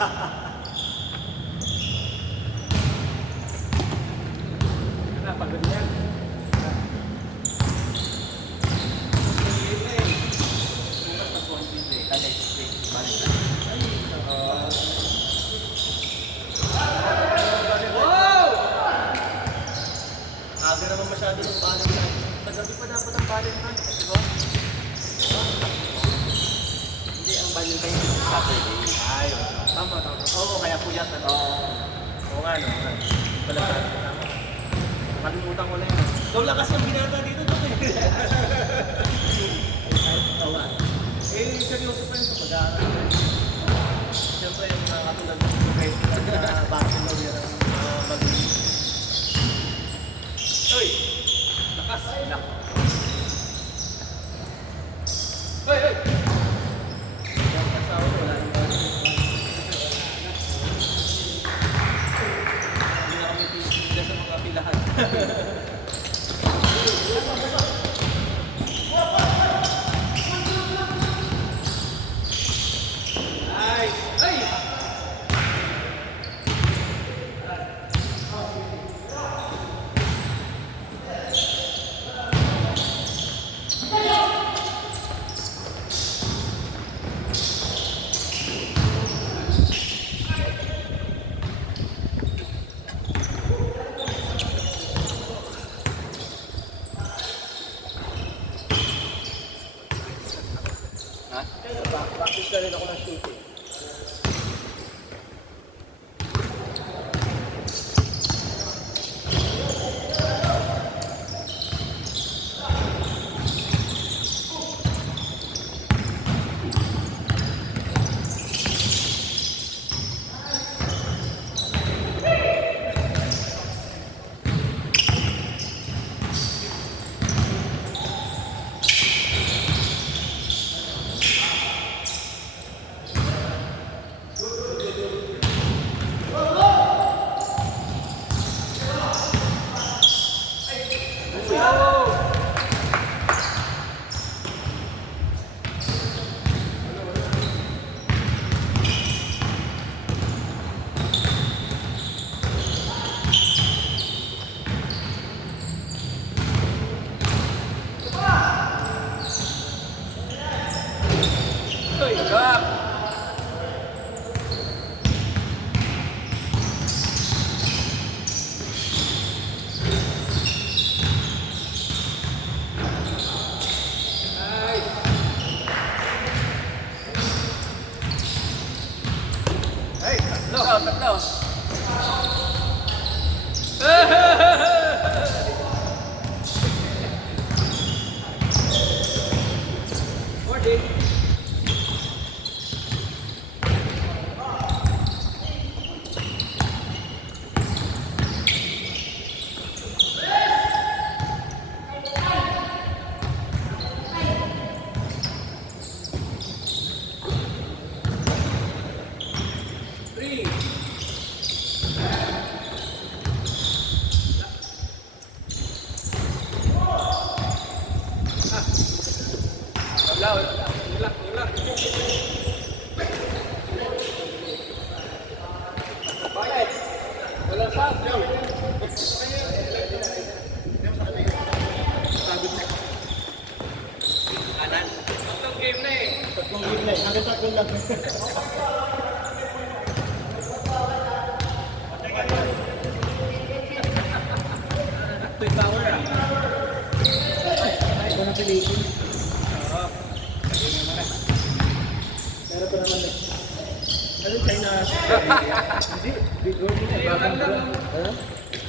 Pagod yan. Aga naman masyado ng balik na. Paggabi pa dapat ang balik na. Di ba? Hindi, ang balik na yung Saturday. Ayun. Tama. Oo, kaya puyat na. Oo nga, no. Pala sa atin. Kalimutan ko na yun. Ikaw lakas ng binata dito, Dok eh. Seryoso pa yun sa pag-aaral. Siyempre, yung katulad ng professional na basketball yan ang mag-iis. Uy! Lakas! Lak. Hoy! Yung kasawa ko, wala yung hindi na kami titigil sa mga pilahan. Practice na rin ako ng shooting.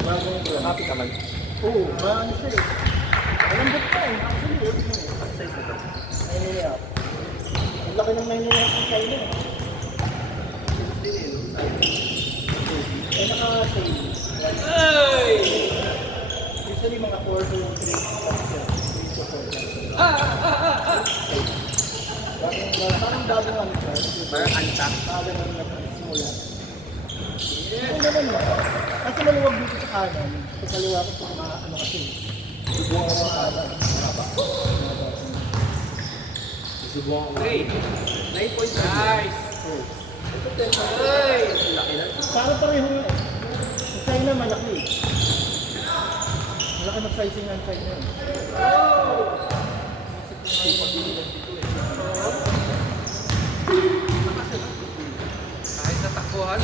Tatlo. Happy ka man? Oo, maano siya eh. Malambot pa eh. Actually, ang laki ng 9.5 ng China eh. Eh, naka-save. Usually mga 4 to 3 cups yan. 3 to 4 cups. Parang bagong ano siya. Parang anta. Parang ano na simula. Ano naman yun? Kasi maluwag dito sa kanan. Sa kaliwa ko sa mga ano kasi. Subuhan ko sa kanan. Subukan ko. 3. 9 points. Nice. Ito 10. Ay! Laki na. Parang pareho nga eh. Ang China malaki eh. Malaki mag-sizing ang China eh. Kahit sa takbuhan.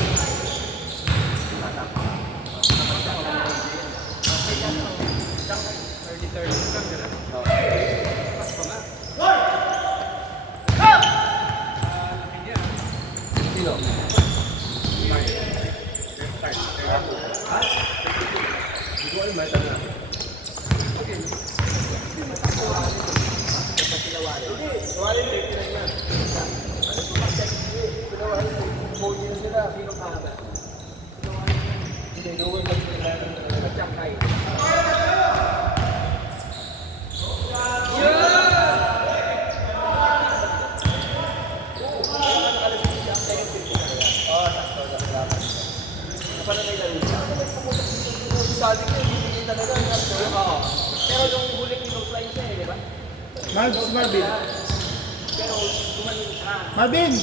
Pero nung huli pinag-fly siya eh, di ba? Marvin. Pero gumaling siya. Marvin!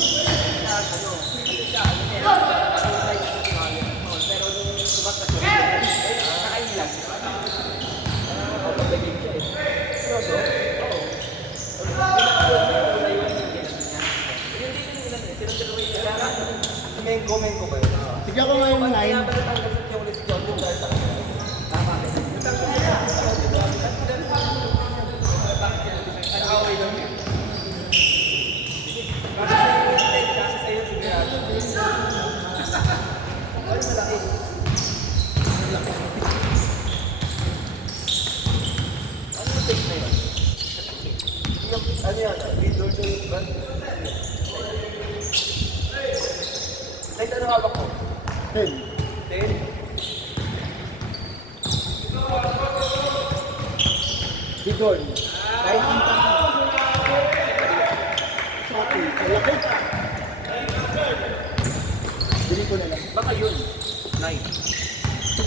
Pero nung sumakas siya, nakailan. Pagdagin siya eh. Seryoso? Oo. Mengo ba yun? Tignan ko nga yung line. Kaya ba natanggal sa Tiong Lis John yung dahil sa kanya? Tama ka. Nakaway lang yun. Kasi sa'yo sigurado. Ay, malaki. Ano yung take na yun? Ano yan? Leader to yung brand? Next, ano hawak ko? 10. 10? Bidon. Kahit ang tanong. Okay, malaki. Bili ko na lang. Baka yun. 9. 9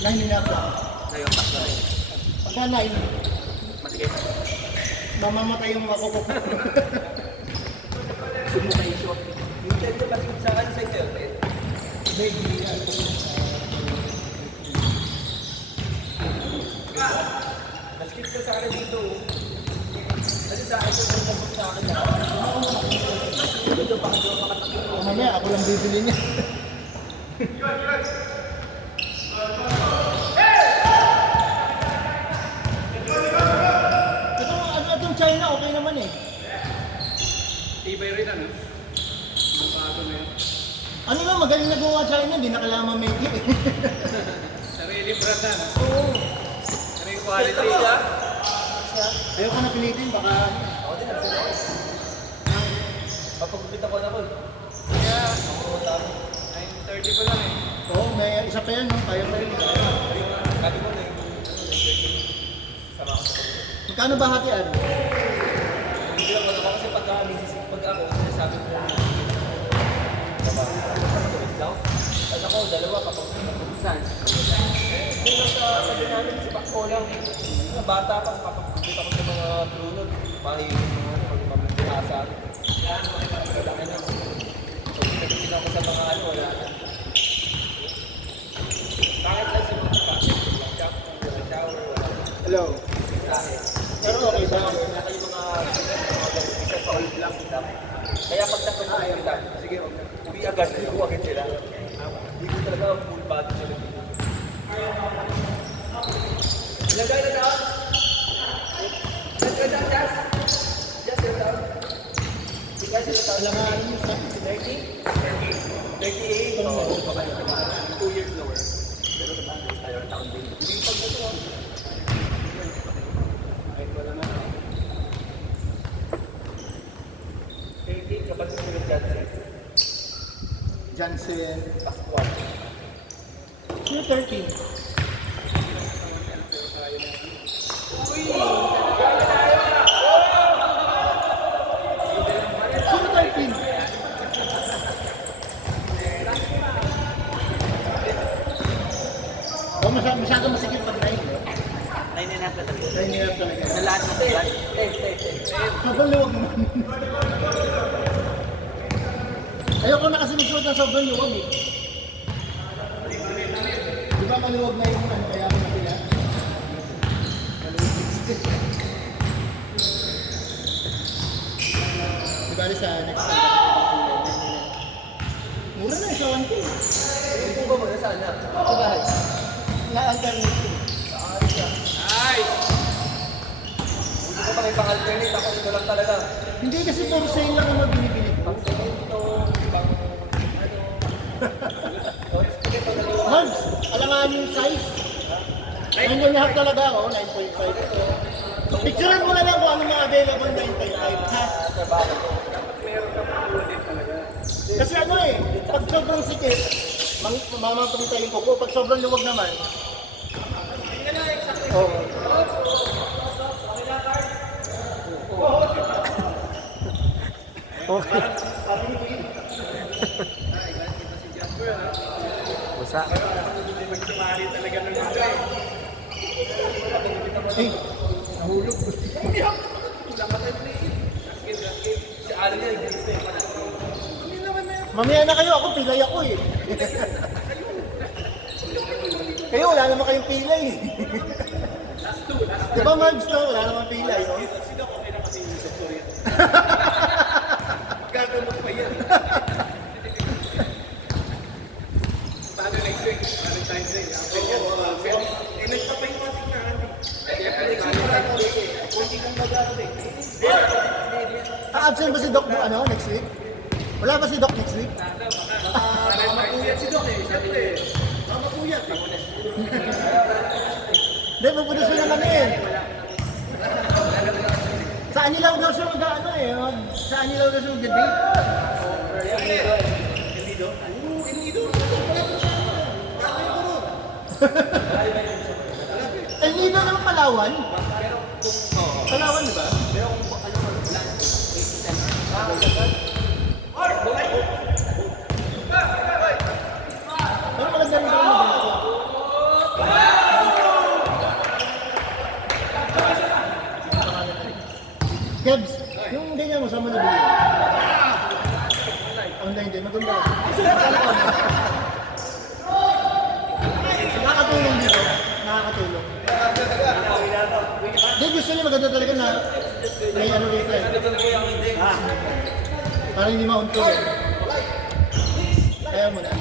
and a half lang. Ngayon, tak na rin. Pagka 9, Matigay. mamamatay yung ako ko. Sumukay short. Yung 10 yung kasi sa akin sa ito. Maybe, Naskip ka sa akin dito. Kasi sa akin, ito yung sa akin na. Ito pa kayo makatakip. mamaya ako lang bibili niya. Itong China, okay naman eh. Tibay rin ano? Ang bago na yun. Ano nga, magaling na gumawa China, hindi na kailangan mamake eh. Sarili brand na. No? Oo. Sarili Quality quality. siya. Ayaw ka na pilitin, baka... Ako din, ang sila. Papagupit ako na ko eh. Kaya, Ako dami. 9:30 pa lang eh. Oo, may isa pa yan, no? Kaya pa rin. Sabi ko na yung sama ko. Magkano ba hatian? Hindi lang wala ko kasi pag ako, sinasabi ko na at ako, dalawa kapag pinag-usan. Hindi lang sabi namin, si Pakko lang. Mga bata pa, kapag ako sa mga brunod, magpapagpahasa. Malaki na. Pag pinagpapin ako sa mga ano, wala na. Bakit lang si mga kapit? Shower, wala. Hello. Pero okay ba? Wala kayo mga isang pa-ulit lang. Kaya pag nagpapalay kita, sige, uwi agad, agad sila. Hindi ko talaga full body sila dito. Ilagay na down. Ilagay na down. Just sit down. Ilagay sila down. Alam nga, ano yung 38. Oo, baka yun. 2 years lower. Pero naman, tayo ang taon din. Hindi pag na ito. Kahit wala na. 38, kapatid ko ng Jansen. Jansen. Pascual. Sino 13? Sino 13? Oh, masyado masikip pag 9. 9 and a half na talaga. 9 and a half talaga. Sa lahat ng plan? 10. Sobrang luwag naman. Ay, Ayoko na kasi magsuot ng sobrang luwag eh. Di ba maluwag na yung ano, kaya ako napila? Di ba sa next time? Mura na sa 1K. Ito ba mo na sana? Ito bahay. Na-alternate. Nice! Hindi ko pa may pang-alternate. Ako ito lang talaga. Hindi kasi puro sale lang naman binibili ko. Pang-semento, pang... Hugs, alangan yung size. 9.5 talaga ako, 9.5. Picturean mo na lang kung ano mga available 9.5, ha? Kasi ano eh, pag sobrang sikip, mamapagita yung kuko. Pag sobrang luwag naman, oh. Okay. Busa. Eh, nahulog. Si Alan niya, nag-gusto eh. Mamaya na kayo, ako pilay ako eh. Kayo, wala naman kayong pilay. Di ba Margs to? Wala naman pilay. No? Sino ako pinakatingin sa story? Gagamot pa yan. Paano next week? Valentine's Day. Nagpapay mo ating na. Next week wala ko ulit eh. Kunti kang mag-aating. Absent ba si Doc ano, next week? Wala ba si Doc next week? Baka mapuyat si Doc eh. Siyempre. Baka mapuyat eh. Hindi, mabunas mo naman eh. Sa Anilaw daw siya mag-ano eh. Sa Anilaw daw siya mag-date. El Nido ng Palawan? Palawan, di ba? Pero maganda rin daw mag-date. Kebs, yung ganyan mo, saan mo nabili? Online din, maganda. Nakakatulong dito. Nakakatulong. Hindi, gusto niya maganda talaga na may ano rito eh. Para hindi mauntulog. Kaya mo na.